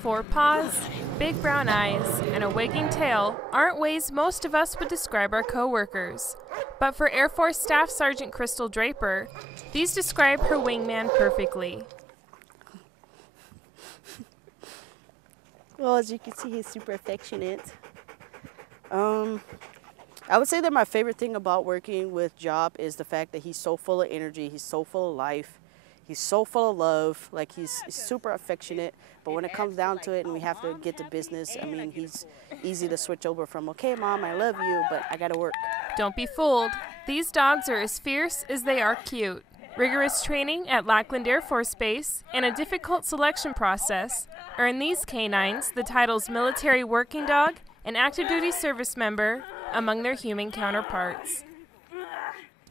Four paws, big brown eyes, and a wagging tail aren't ways most of us would describe our co-workers. But for Air Force Staff Sergeant Crystal Draper, these describe her wingman perfectly. Well, as you can see, he's super affectionate. I would say that my favorite thing about working with Job is the fact that he's so full of energy, he's so full of life, he's so full of love, like he's super affectionate, but when it comes down to it and we have to get to business, I mean, he's easy to switch over from, okay, Mom, I love you, but I gotta work. Don't be fooled. These dogs are as fierce as they are cute. Rigorous training at Lackland Air Force Base and a difficult selection process earn these canines the titles Military Working Dog and Active Duty Service Member among their human counterparts.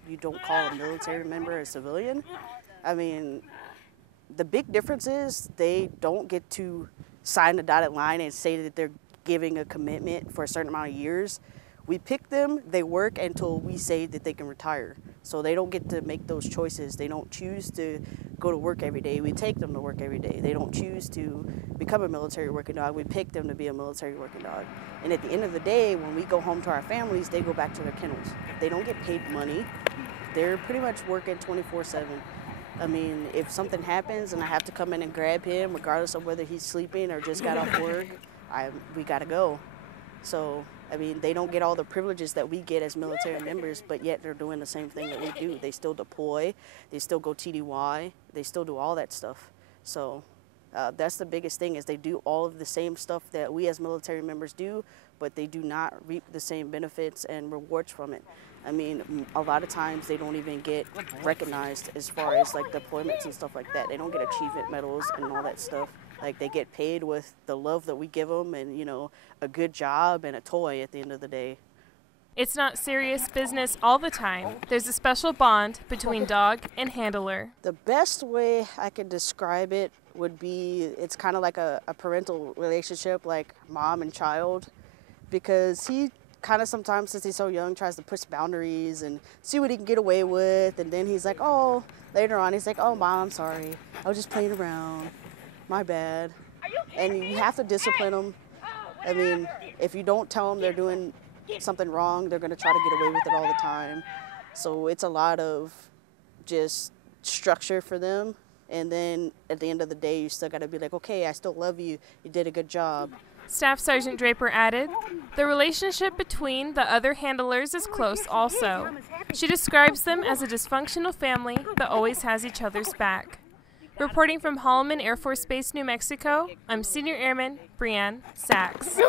You don't call a military member a civilian. I mean, the big difference is they don't get to sign the dotted line and say that they're giving a commitment for a certain amount of years. We pick them, they work until we say that they can retire. So they don't get to make those choices. They don't choose to go to work every day. We take them to work every day. They don't choose to become a military working dog. We pick them to be a military working dog. And at the end of the day, when we go home to our families, they go back to their kennels. They don't get paid money. They're pretty much working 24/7. I mean, if something happens and I have to come in and grab him, regardless of whether he's sleeping or just got off work, we gotta go. So, I mean, they don't get all the privileges that we get as military members, but yet they're doing the same thing that we do. They still deploy, they still go TDY, they still do all that stuff. So that's the biggest thing, is they do all of the same stuff that we as military members do, but they do not reap the same benefits and rewards from it. I mean, a lot of times they don't even get recognized as far as like deployments and stuff like that. They don't get achievement medals and all that stuff. Like, they get paid with the love that we give them and, you know, a good job and a toy at the end of the day. It's not serious business all the time. There's a special bond between dog and handler. The best way I could describe it would be, it's kind of like a parental relationship, like mom and child, because he kind of sometimes, since he's so young, tries to push boundaries and see what he can get away with. And then he's like, oh, later on, he's like, oh, Mom, I'm sorry. I was just playing around. My bad. And you have to discipline them. I mean, if you don't tell them they're doing something wrong, they're going to try to get away with it all the time. So it's a lot of just structure for them. And then at the end of the day, you still got to be like, okay, I still love you. You did a good job. Staff Sergeant Draper added, the relationship between the other handlers is close also. She describes them as a dysfunctional family that always has each other's back. Reporting from Holloman Air Force Base, New Mexico, I'm Senior Airman BreeAnn Sachs.